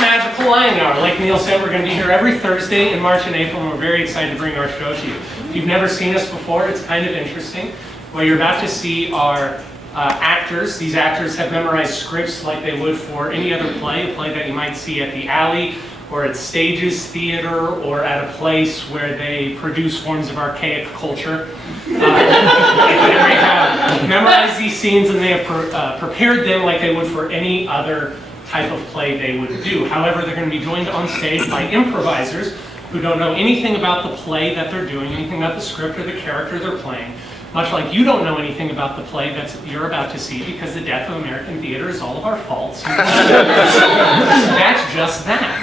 Magical Lying Hour. Like Neil said, we're going to be here every Thursday in March and April, and we're very excited to bring our show to you. If you've never seen us before, it's kind of interesting. What you're about to see are actors. These actors have memorized scripts like they would for any other play, a play that you might see at the alley, or at Stages Theater, or at a place where they produce forms of archaic culture. They have memorized these scenes and they have prepared them like they would for any other type of play they would do. However, they're going to be joined on stage by improvisers who don't know anything about the play that they're doing, anything about the script or the character they're playing, much like you don't know anything about the play that you're about to see, because the death of American theater is all of our faults. That's just that.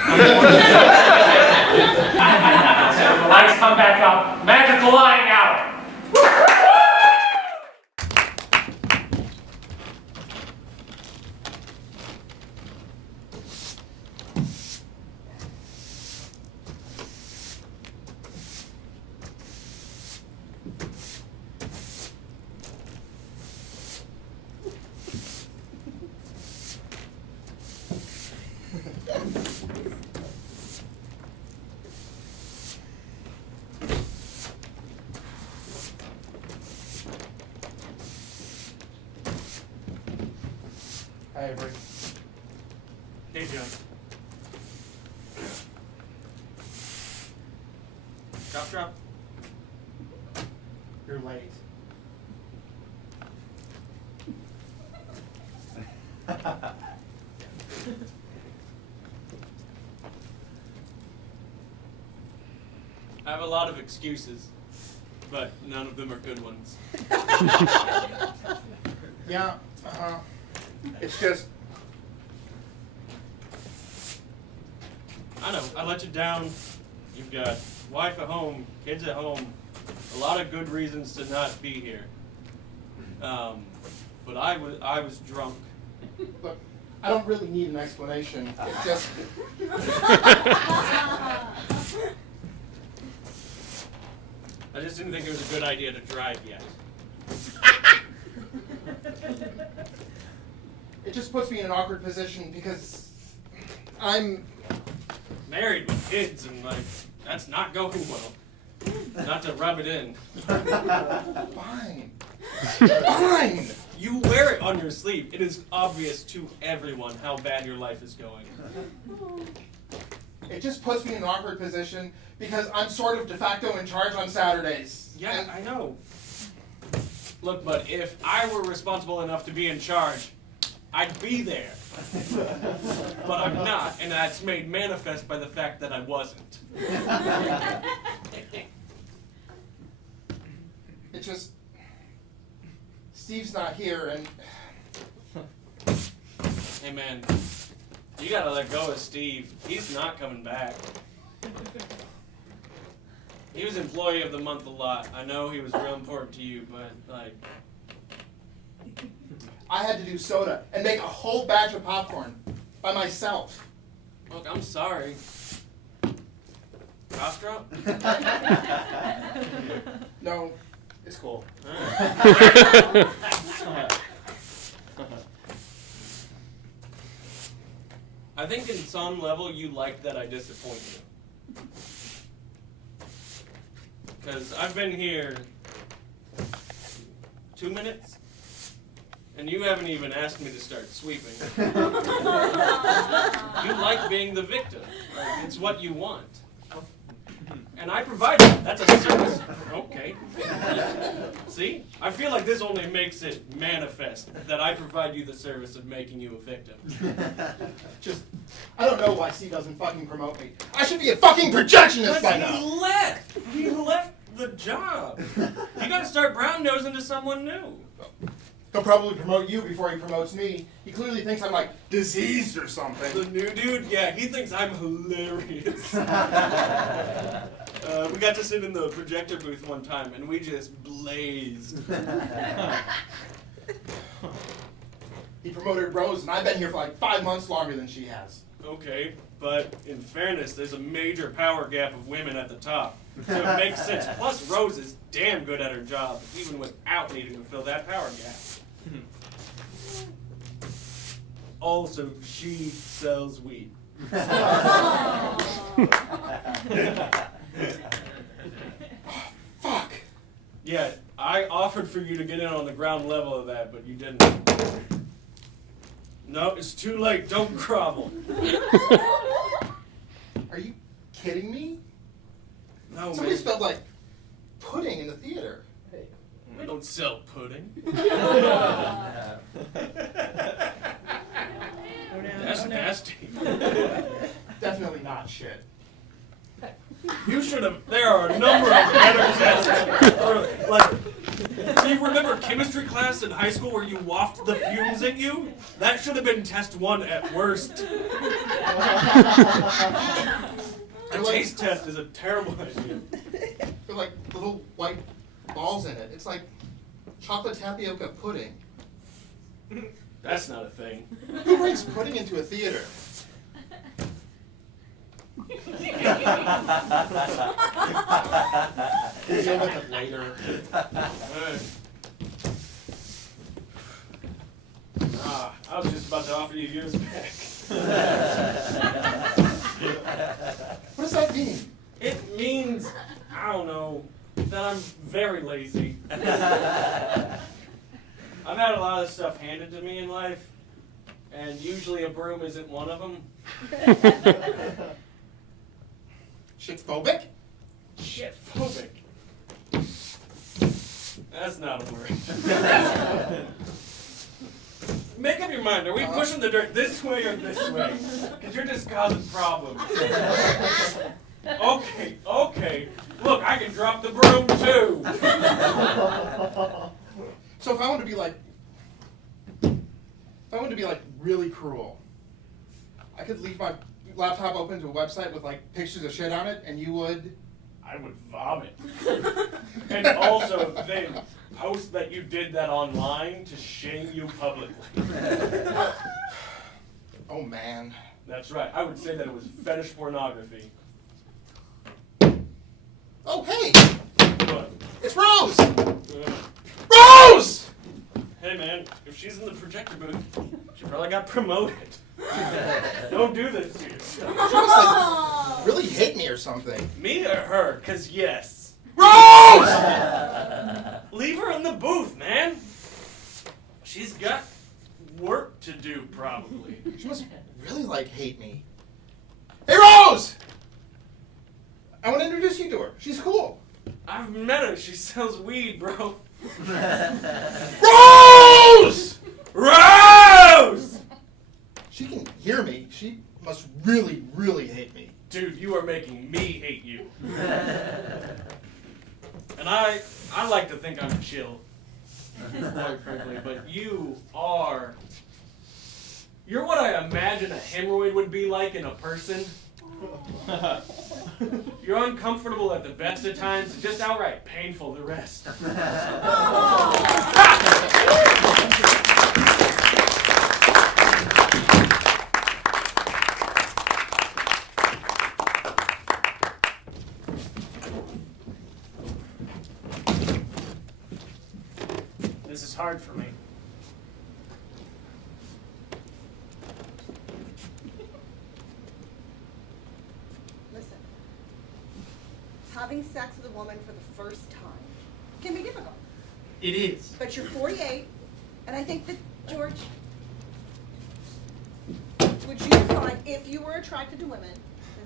The lights come back up. Magical Lying Hour. Hi, Arik. Hey, John. Drop. You're late. I have a lot of excuses, but none of them are good ones. Yeah, it's just... I know, I let you down. You've got wife at home, kids at home, a lot of good reasons to not be here. But I was drunk. Look, I don't really need an explanation. It's just... I just didn't think it was a good idea to drive yet. It just puts me in an awkward position because I'm... Married with kids and like, that's not going well. Not to rub it in. Fine. Fine! You wear it on your sleeve. It is obvious to everyone how bad your life is going. It just puts me in an awkward position because I'm sort of de facto in charge on Saturdays. Yeah, I know. Look, but if I were responsible enough to be in charge, I'd be there. But I'm not, and that's made manifest by the fact that I wasn't. It just... Steve's not here, and... Hey man, you gotta let go of Steve. He's not coming back. He was employee of the month a lot. I know he was real important to you, but like... I had to do soda and make a whole batch of popcorn by myself. Look, I'm sorry. Cough drop? No, it's cool. I think in some level you like that I disappoint you. Because I've been here 2 minutes, and you haven't even asked me to start sweeping. You like being the victim. Like, it's what you want. And I provide that. That's a service. Okay. See? I feel like this only makes it manifest that I provide you the service of making you a victim. Just, I don't know why Steve doesn't fucking promote me. I should be a fucking projectionist by now. He left. He left the job. You gotta start brown-nosing to someone new. He'll probably promote you before he promotes me. He clearly thinks I'm like diseased or something. The new dude? Yeah, he thinks I'm hilarious. We got to sit in the projector booth one time, and we just blazed. He promoted Rose, and I've been here for like 5 months longer than she has. Okay, but in fairness, there's a major power gap of women at the top. So it makes sense. Plus, Rose is damn good at her job, even without needing to fill that power gap. Also, she sells weed. Fuck. Yeah, I offered for you to get in on the ground level of that, but you didn't. No, it's too late. Don't grovel. Are you kidding me? No, Somebody man. spelled like pudding in the theater. We don't sell pudding. That's nasty. Definitely not shit. You should have. There are a number of better tests. Or, like, do you remember chemistry class in high school where you waft the fumes at you? That should have been test 1 at worst. A taste test is a terrible idea. They're like little white balls in it. It's like chocolate tapioca pudding. That's not a thing. Who brings pudding into a theater? We'll deal with it later. I was just about to offer you yours back. What does that mean? It means, I don't know, that I'm very lazy. I've had a lot of stuff handed to me in life, and usually a broom isn't one of them. Shit-phobic? Shit-phobic. That's not a word. Make up your mind. Are we pushing the dirt this way or this way? Because you're just causing problems. Okay. Look, I can drop the broom too. So if I wanted to be like really cruel, I could leave my laptop open to a website with like pictures of shit on it, and you would. I would vomit. And also, they post that you did that online to shame you publicly. Oh man. That's right. I would say that it was fetish pornography. Oh hey, But, it's Rose. uh, Rose. hey man, if she's in the projector booth, she probably got promoted. Don't do this to yourself. She must like really hate me or something. Me or her? 'Cause yes. Rose. Leave her in the booth, man. She's got work to do, probably. She must really like hate me. Hey Rose. I want to introduce you to her. She's cool. I've met her. She sells weed, bro. Rose. Rose! She can hear me. She must really, really hate me. Dude, you are making me hate you. And I like to think I'm chill, quite frankly, but you're what I imagine a hemorrhoid would be like in a person. You're uncomfortable at the best of times, just outright painful the rest. This is hard for me. Listen, having sex with a woman for the first time can be difficult. It is. But you're 48, and I think that, George, would you find, if you were attracted to women,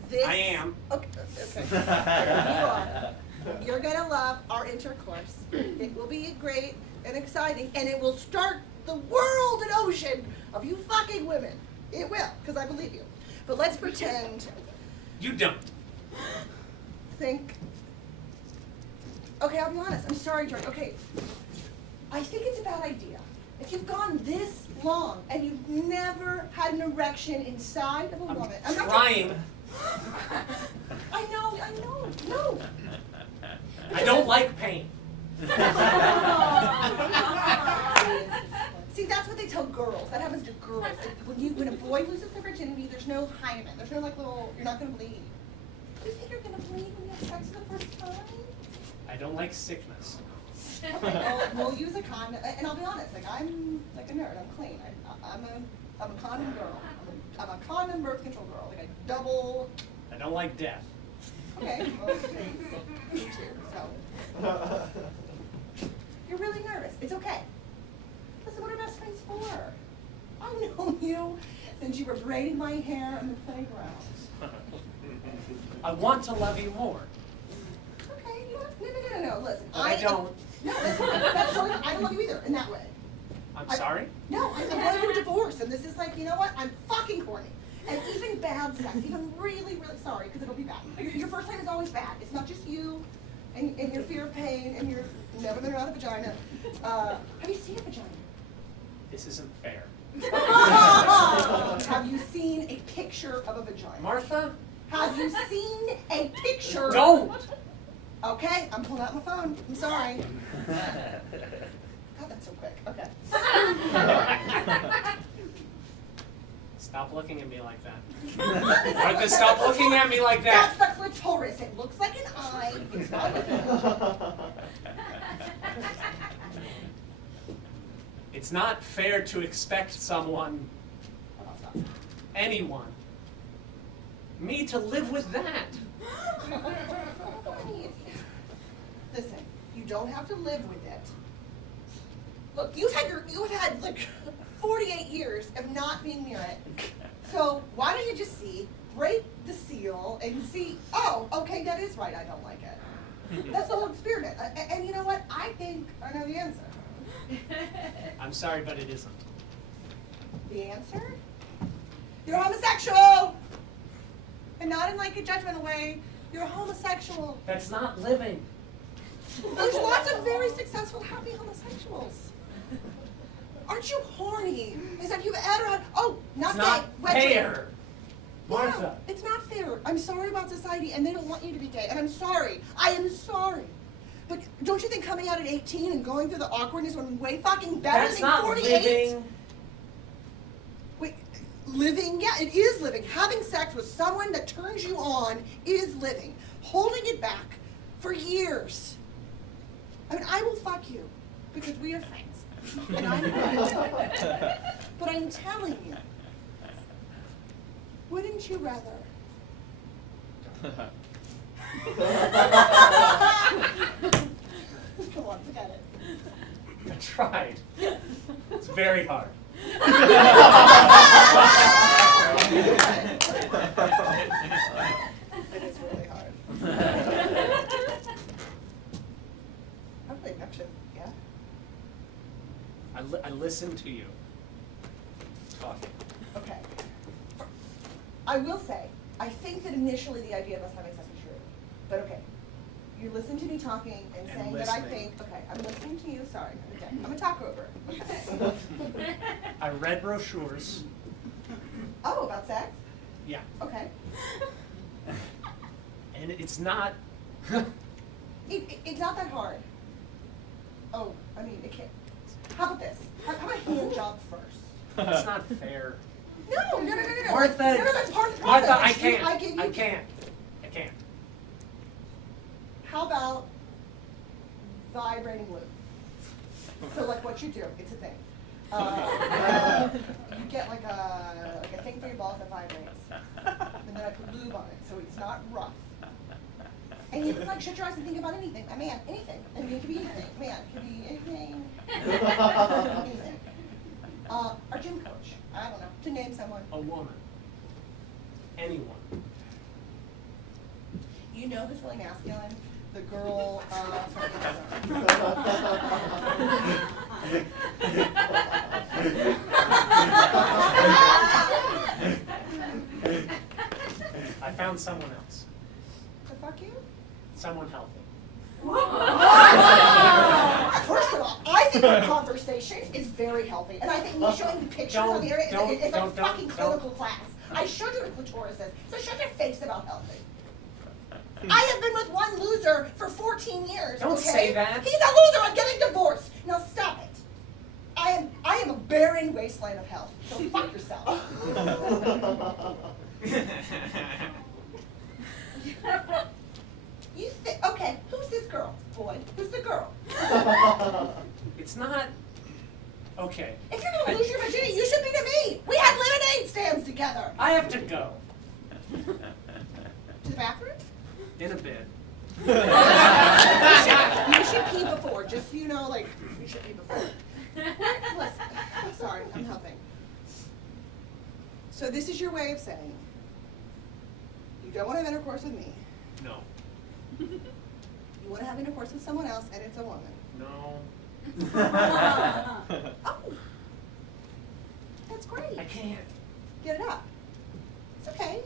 this... I am. Okay. You are. You're going to love our intercourse. It will be great and exciting, and it will start the world and ocean of you fucking women. It will, because I believe you. But let's pretend... You don't. Think. Okay, I'll be honest. I'm sorry, George. Okay. I think it's a bad idea. If you've gone this long and you've never had an erection inside of a woman. I'm not Trying. I know. No. I don't like pain. See, that's what they tell girls. That happens to girls. When a boy loses their virginity, there's no hymen. There's no like little, you're not going to bleed. Do you think you're going to bleed when you have sex for the first time? I don't like sickness. Okay, we'll use a condom, and I'll be honest. Like I'm like a nerd. I'm clean. I'm a condom girl. I'm a condom birth control girl, like a double. I don't like death. Okay, well, thanks. Me too, so. You're really nervous. It's okay. Listen, what are best friends for? I've known you since you were braiding my hair on the playground. I want to love you more. Okay, you don't, no, listen. But I don't. No, that's fine. That's totally fine. I don't love you either in that way. I'm sorry? No, I'm going through a divorce, and this is like, you know what? I'm fucking horny. And even bad sex, even really, really sorry, because it'll be bad. Your first time is always bad. It's not just you and your fear of pain and your never been around a vagina. Have you seen a vagina? This isn't fair. Have you seen a picture of a vagina? Martha? Have you seen a picture? Don't! Okay, I'm pulling out my phone. I'm sorry. God, that's so quick. Okay. Stop looking at me like that. Martha, stop looking at me like that. That's the clitoris. It looks like an eye. It's not a It's not fair to expect someone, anyone, me to live with that. Listen, you don't have to live with it. Look, you've had like 48 years of not being near it. So why don't you just break the seal and see, oh, okay, that is right, I don't like it. That's the whole experiment. And you know what? I think I know the answer. I'm sorry, but it isn't. The answer? You're homosexual! And not in like a judgmental way. You're homosexual. That's not living. There's lots of very successful, happy homosexuals. Aren't you horny? As if you've ever had, It's not fair. Martha. Yeah, it's not fair. I'm sorry about society, and they don't want you to be gay, and I'm sorry. I am sorry. But don't you think coming out at 18 and going through the awkwardness would be way fucking better That's than not 48? living. Wait, living? Yeah, it is living. Having sex with someone that turns you on is living. Holding it back for years. I mean, I will fuck you because we are friends. And I'm but I'm telling you, wouldn't you rather? Come on, forget it. I tried. It's very hard. It is really hard. I played action, yeah? I listened to you talking. Okay. I will say, I think that initially the idea of us having sex is true. But okay, you listen to me talking and saying that I listening. think, okay, I'm listening to you, sorry, okay, I'm a talker-over. Okay. I read brochures. Oh, about sex? Yeah. Okay. And it's not. It's not that hard. Oh, I mean, it can't. How about this? How about hand job first? It's not fair. No. Martha. No, that's part of the process. Martha, I can't. I can't. How about vibrating lube? So like what you do, it's a thing. You get like a thing for your balls that vibrates, and then I put lube on it, so it's not rough. And you can like shut your eyes and think about anything. I mean, anything. I mean, it could be anything. Man, it could be anything. Anything. Our gym coach. I don't know. To name someone. A woman. Anyone. You know who's really masculine? The girl from I found someone else. To fuck you? Someone healthy. First of all, I think our conversation is very healthy, and I think me showing you pictures on the internet is like a fucking clinical class. I showed you what a clitoris is, so shut your face about healthy. I have been with one loser for 14 years. Don't okay? say that. He's a loser. I'm getting divorced. Now stop it. I am a barren wasteland of health. So fuck yourself. You think? Okay, who's this girl, boy? Who's the girl? It's not. Okay. If you're gonna lose your virginity, you should be to me. We had lemonade stands together. I have to go. To the bathroom? In a bit. You should pee before, just so you know, like, you should pee before. Listen, I'm sorry, I'm helping. So this is your way of saying, you don't want to have intercourse with me. No. You want to have intercourse with someone else, and it's a woman. No. Oh, that's great. I can't. Get it up. It's okay.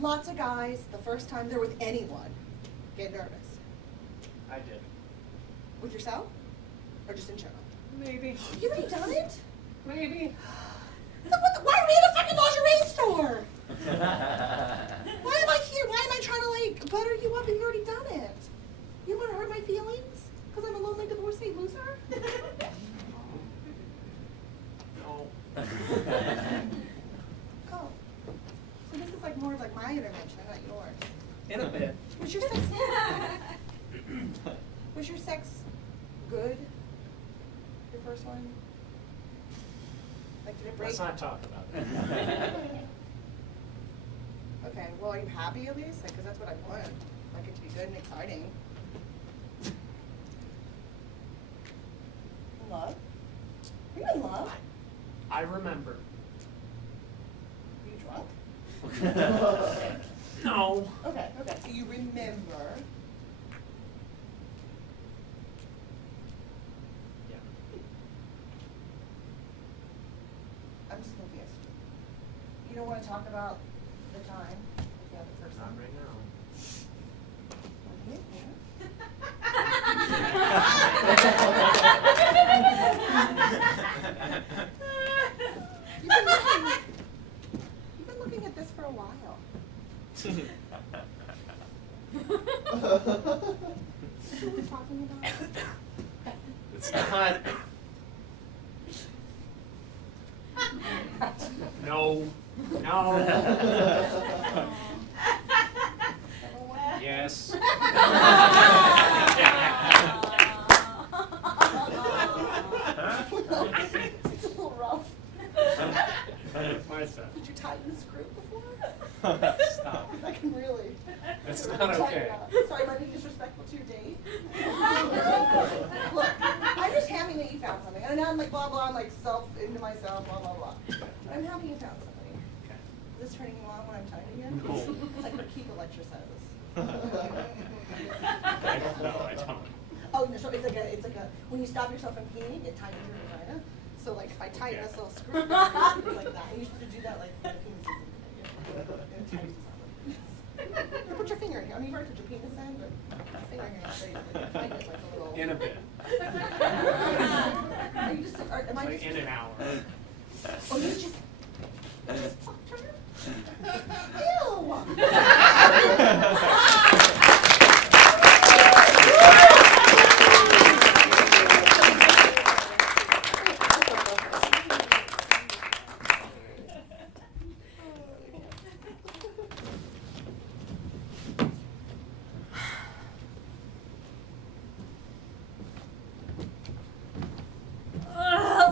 Lots of guys, the first time they're with anyone, get nervous. I did. With yourself? Or just in general? Maybe. You've already done it? Maybe. Why are we in a fucking lingerie store? Why am I here? Why am I trying to, like, butter you up if you've already done it? You want to hurt my feelings? Because I'm a lonely divorcee loser? No. Oh. So this is like more of like my intervention, not yours. In a bit. Was your sex Was your sex good? Your first one? Like, did it break? Let's not talk about that. Okay, well, are you happy at least? Like, 'cause that's what I want. Like it to be good and exciting. In love? Are you in love? I remember. Are you drunk? No. Okay, so you remember. Yeah. I'm just confused. You don't want to talk about the time with the other person? Not right now. Okay, yeah. You've been looking at this for a while. What are we talking about? It's not. No. No. Yes. It's a little rough. My son. Did you tighten the screw before? Stop. I can really. That's not tighten okay. it up. Sorry, am I being disrespectful to your date? Look, I'm just happy that you found something. And now I'm like, blah, blah, I'm like into myself, blah, blah, blah. But I'm happy you found something. Okay. Is this turning you on when I'm tightening you? No. It's like what Kiva lecture says. I don't know. I don't. Oh, no, so it's like a, when you stop yourself from peeing, it tightens your vagina. So like if I tighten Okay. this little screw, it's like that. I used to do that like when the penis is in there. And it tightens it. Or put your finger in here. I mean, you've already put your penis in, but your finger in here, so you tighten it like a little. In a bit. Are you just, am I Like just? in an hour. Oh, you just fucked her?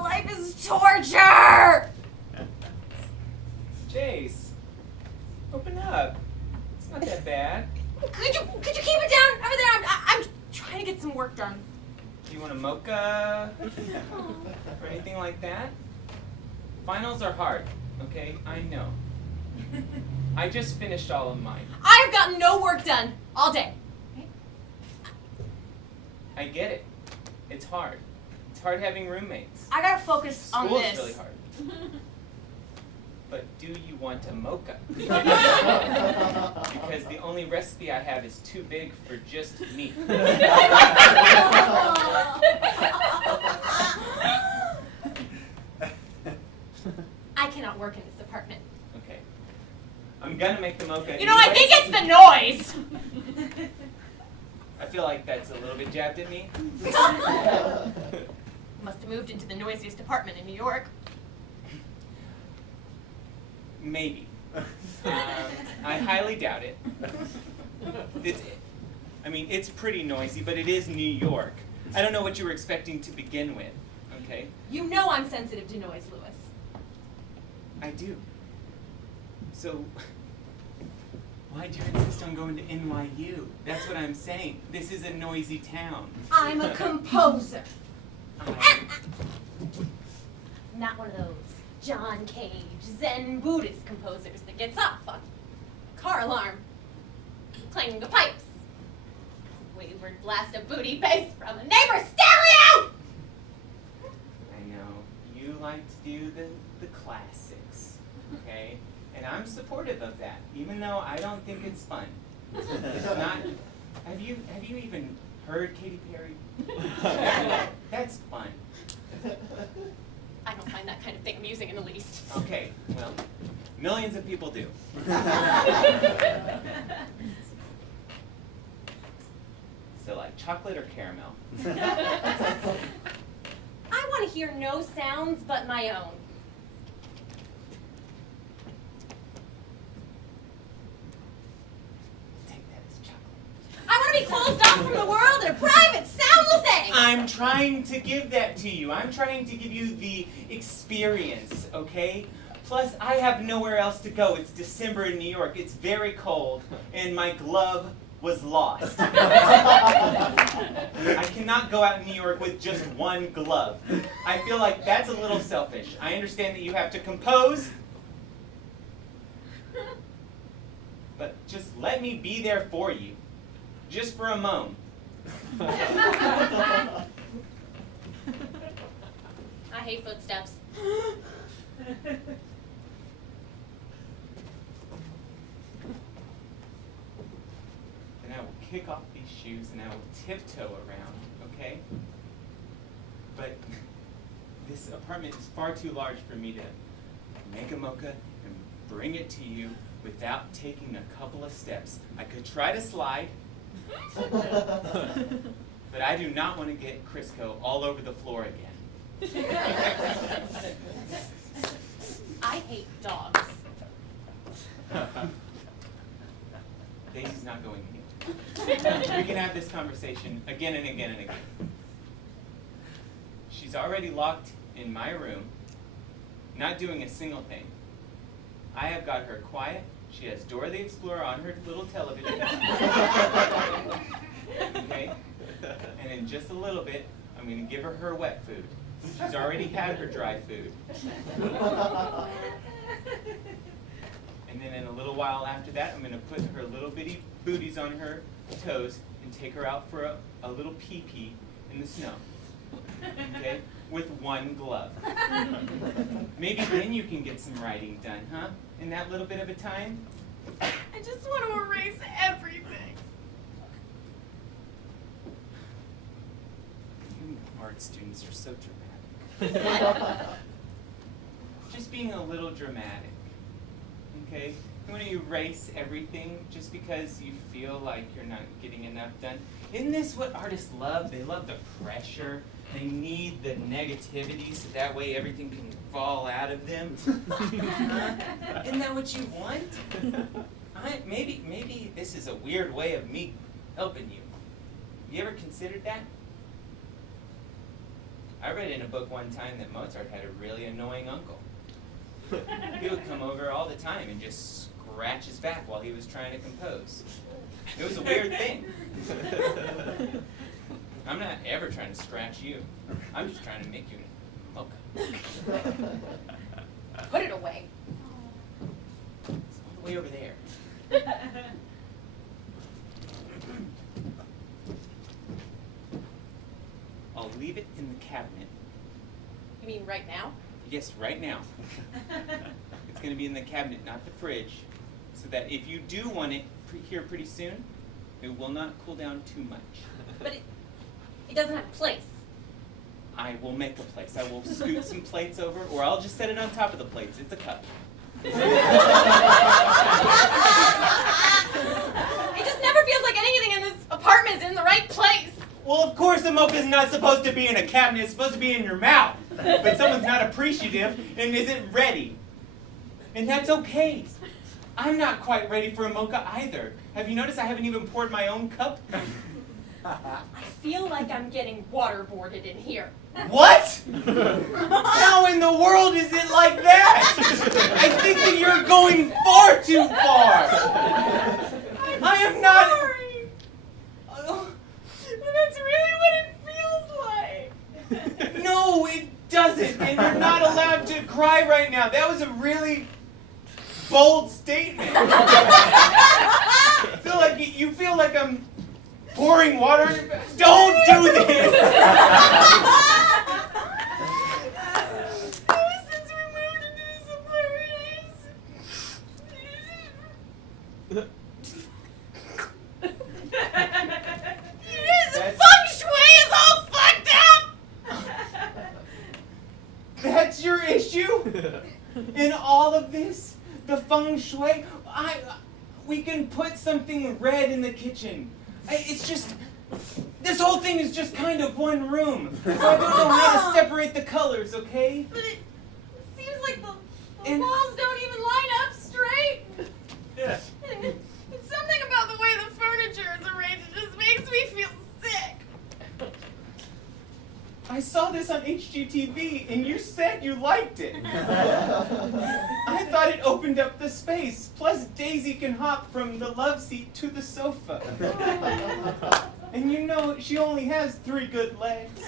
Life is torture! Jace, open up. It's not that bad. Could you keep it down over there? I'm trying to get some work done. Do you want a mocha? Or anything like that? Finals are hard, okay? I know. I just finished all of mine. I've got no work done all day. I get it. It's hard. It's hard having roommates. I gotta focus on School's this. really hard. But do you want a mocha? Because the only recipe I have is too big for just me. I cannot work in this apartment. Okay. I'm gonna make the mocha. You know, I anyway. think it's the noise. I feel like that's a little bit jabbed at me. Must have moved into the noisiest apartment in New York. Maybe. I highly doubt it. It's pretty noisy, but it is New York. I don't know what you were expecting to begin with, okay? You know I'm sensitive to noise, Lewis. I do. So, why do you insist on going to NYU? That's what I'm saying. This is a noisy town. I'm a composer. I- Not one of those John Cage, Zen Buddhist composers that gets off on car alarm, clanging the pipes, wayward blast of booty bass from a neighbor's stereo! I know. You like to do the classics, okay? And I'm supportive of that, even though I don't think it's fun. It's not. Have you even heard Katy Perry? That's fun. I don't find that kind of thing amusing in the least. Okay, well, millions of people do. So like chocolate or caramel? I want to hear no sounds but my own. Take that as chocolate. I want to be closed off from the world in a private, soundless egg. I'm trying to give that to you. I'm trying to give you the experience, okay? Plus, I have nowhere else to go. It's December in New York. It's very cold, and my glove was lost. I cannot go out in New York with just one glove. I feel like that's a little selfish. I understand that you have to compose, but just let me be there for you, just for a moment. I hate footsteps. And I will kick off these shoes and I will tiptoe around, okay? But this apartment is far too large for me to make a mocha and bring it to you without taking a couple of steps. I could try to slide, but I do not want to get Crisco all over the floor again. I hate dogs. Daisy's not going anywhere. We can have this conversation again and again and again. She's already locked in my room, not doing a single thing. I have got her quiet. She has Dora the Explorer on her little television. Okay? And in just a little bit, I'm going to give her her wet food. She's already had her dry food. And then in a little while after that, I'm going to put her little bitty booties on her toes and take her out for a little pee-pee in the snow. Okay? With one glove. Maybe then you can get some writing done, huh? In that little bit of a time? I just want to erase everything. You art students are so dramatic. Just being a little dramatic. Okay? You want to erase everything just because you feel like you're not getting enough done. Isn't this what artists love? They love the pressure. They need the negativity so that way everything can fall out of them. Isn't that what you want? Maybe this is a weird way of me helping you. You ever considered that? I read in a book one time that Mozart had a really annoying uncle. He would come over all the time and just scratch his back while he was trying to compose. It was a weird thing. I'm not ever trying to scratch you. I'm just trying to make you mocha. Put it away. It's all the way over there. I'll leave it in the cabinet. You mean right now? Yes, right now. It's going to be in the cabinet, not the fridge, so that if you do want it here pretty soon, it will not cool down too much. But it doesn't have a place. I will make a place. I will scoot some plates over, or I'll just set it on top of the plates. It's a cup. It just never feels like anything in this apartment is in the right place. Well, of course a mocha is not supposed to be in a cabinet. It's supposed to be in your mouth. But someone's not appreciative and isn't ready. And that's okay. I'm not quite ready for a mocha either. Have you noticed I haven't even poured my own cup? I feel like I'm getting waterboarded in here. What? How in the world is it like that? I think that you're going far too far. I am not. Sorry. Oh, that's really what it feels like. No, it doesn't. And you're not allowed to cry right now. That was a really bold statement. You feel like I'm pouring water in your face. Don't do this. Ever since we moved into this apartment, the feng shui is all fucked up! That's your issue? In all of this? The feng shui? We can put something red in the kitchen. It's just, this whole thing is just kind of one room. So I don't know how to separate the colors, okay? But it seems like the And- walls don't even line up straight. Yeah. And it's something about the way the furniture is arranged. It just makes me feel sick. I saw this on HGTV and you said you liked it. I thought it opened up the space. Plus Daisy can hop from the love seat to the sofa. And you know she only has 3 good legs.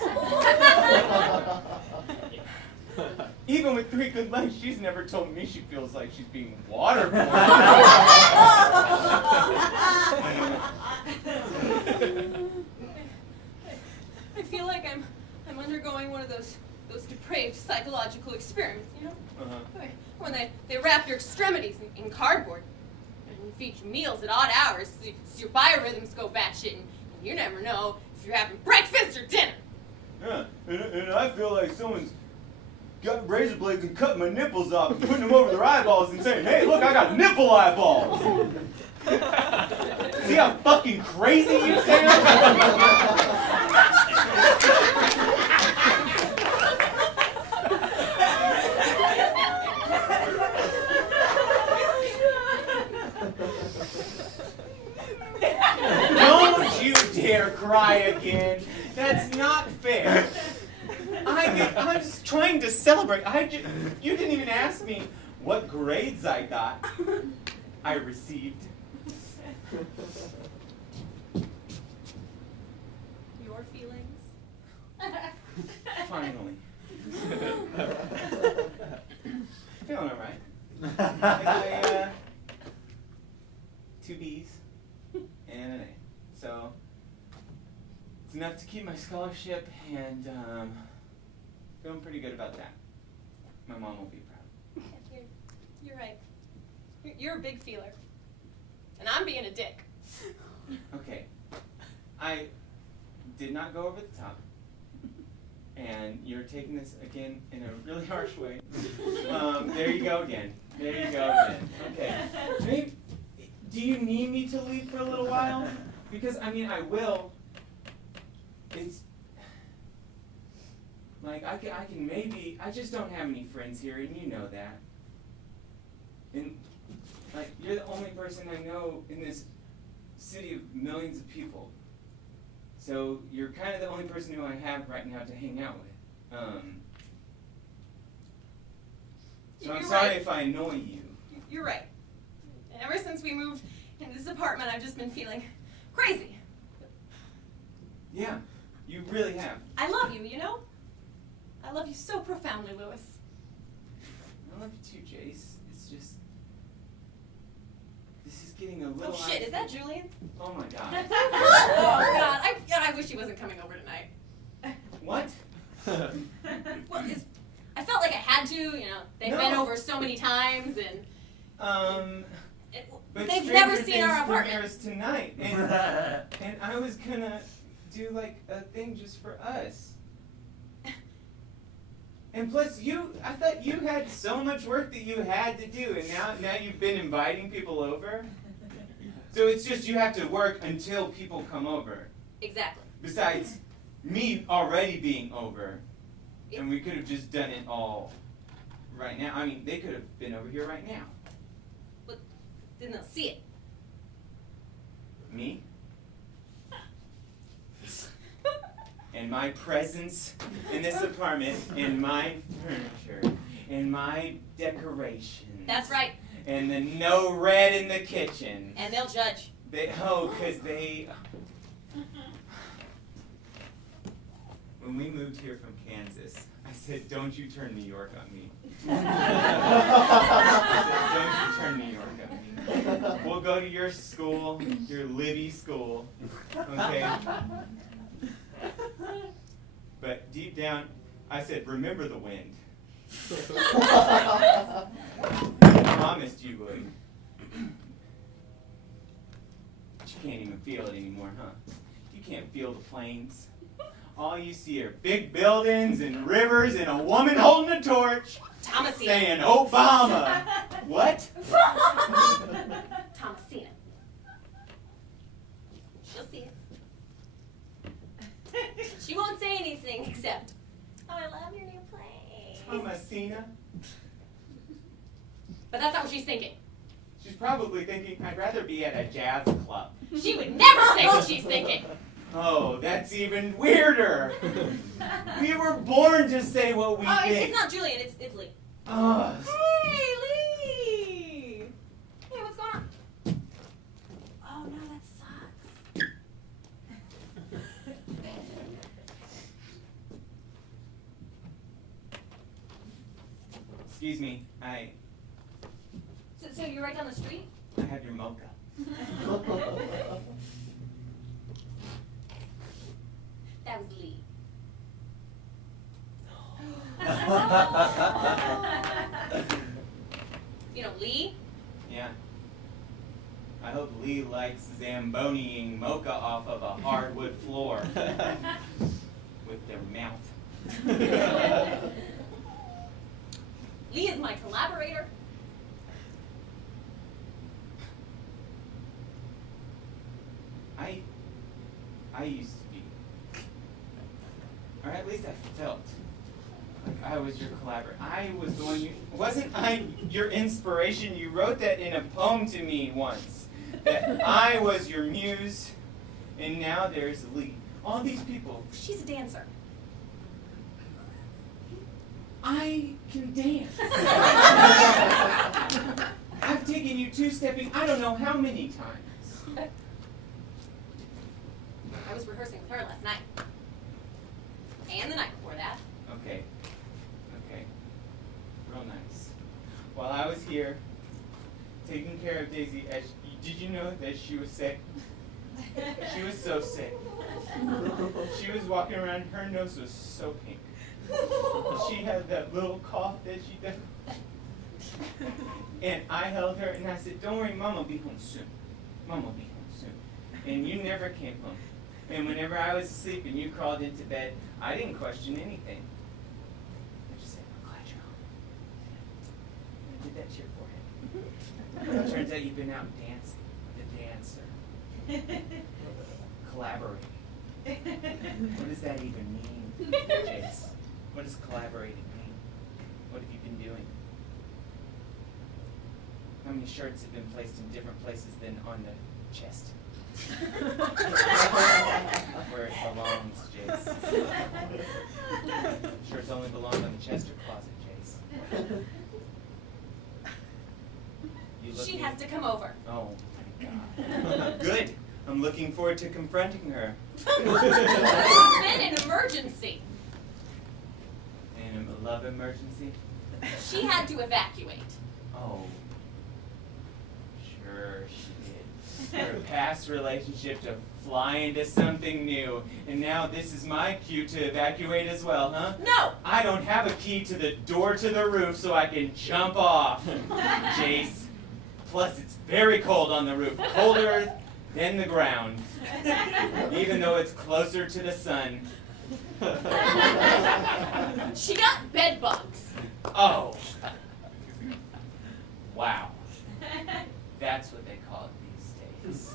Even with 3 good legs, she's never told me she feels like she's being waterboarded. I feel like I'm undergoing one of those depraved psychological experiments, you know? Uh-huh. When they wrap your extremities in cardboard and feed you meals at odd hours so your biorhythms go batshit and you never know if you're having breakfast or dinner. Yeah, and I feel like someone's got razor blades and cutting my nipples off and putting them over their eyeballs and saying, hey, look, I got nipple eyeballs. See how fucking crazy you sound? Don't you dare cry again. That's not fair. I'm just trying to celebrate. You didn't even ask me what grades I got. I received. Your feelings? Finally. Feeling all right. I 2 B's and an A. So it's enough to keep my scholarship, and feeling pretty good about that. My mom will be proud. You're right. You're a big feeler. And I'm being a dick. Okay. I did not go over the top. And you're taking this again in a really harsh way. There you go again. There you go again. Okay. Maybe, do you need me to leave for a little while? Because, I mean, I will. It's like, I can maybe, I just don't have any friends here, and you know that. And, like, you're the only person I know in this city of millions of people. So you're kind of the only person who I have right now to hang out with. So I'm You're sorry right. if I annoy you. You're right. Ever since we moved into this apartment, I've just been feeling crazy. Yeah, you really have. I love you, you know? I love you so profoundly, Louis. I love you too, Jace. It's just, this is getting a little. Oh shit, is that Julian? Oh my god. Oh god, I wish he wasn't coming over tonight. What? Well, I felt like I had to, you know. They've No. been over so many times, and But they've Stranger never seen Things our apartment. premieres tonight, and I was gonna do like a thing just for us. And plus, I thought you had so much work that you had to do, and now you've been inviting people over. So it's just you have to work until people come over. Exactly. Besides me already being over, and we could have just done it all right now. I mean, they could have been over here right now. But then they'll see it. Me? and my presence in this apartment, and my furniture, and my decorations. That's right. And the no red in the kitchen. And they'll judge. Because they... When we moved here from Kansas, I said, don't you turn New York on me. I said, don't you turn New York on me. We'll go to your school, your Libby school, okay? But deep down, I said, remember the wind. I promised you would. But you can't even feel it anymore, huh? You can't feel the plains. All you see are big buildings and rivers and a woman holding a torch Thomasina. saying, Obama. What? Thomasina. She'll see it. She won't say anything except, oh, I love your new place. Thomasina? But that's not what she's thinking. She's probably thinking, I'd rather be at a jazz club. She would never say what she's thinking. Oh, that's even weirder. We were born to say what we think. It's not Julian, it's Lee. Oh. Hey, Lee! Hey, what's going on? Oh, no, that sucks. Excuse me, So you're right down the street? I have your mocha. That was Lee. You know Lee? Yeah. I hope Lee likes Zamboniing mocha off of a hardwood floor with their mouth. Lee is my collaborator. I used to be, or at least I felt like I was your collaborator. I was the one wasn't I your inspiration? You wrote that in a poem to me once, that I was your muse, and now there's Lee. All these people. She's a dancer. I can dance. I've taken you two-stepping I don't know how many times. I was rehearsing with her last night. And the night before that. Okay. Real nice. While I was here, taking care of Daisy, did you know that she was sick? She was so sick. She was walking around, her nose was so pink. She had that little cough that she does. And I held her and I said, don't worry, Mom will be home soon. Mom will be home soon. And you never came home. And whenever I was asleep and you crawled into bed, I didn't question anything. I just said, I'm glad you're home. And I did that cheer for him. It turns out you've been out dancing with a dancer. Collaborating. What does that even mean, Jace? What does collaborating mean? What have you been doing? How many shirts have been placed in different places than on the chest? Where it belongs, Jace. Shirts only belong on the chest or closet, Jace. She has to come over. Oh my God. Good. I'm looking forward to confronting her. It's been an emergency. And a love emergency? She had to evacuate. Oh. Sure she did. Her past relationship to fly into something new. And now this is my cue to evacuate as well, huh? No! I don't have a key to the door to the roof so I can jump off, Jace. Plus it's very cold on the roof. Colder than the ground. Even though it's closer to the sun. She got bed bugs. Oh. Wow. That's what they call it these days.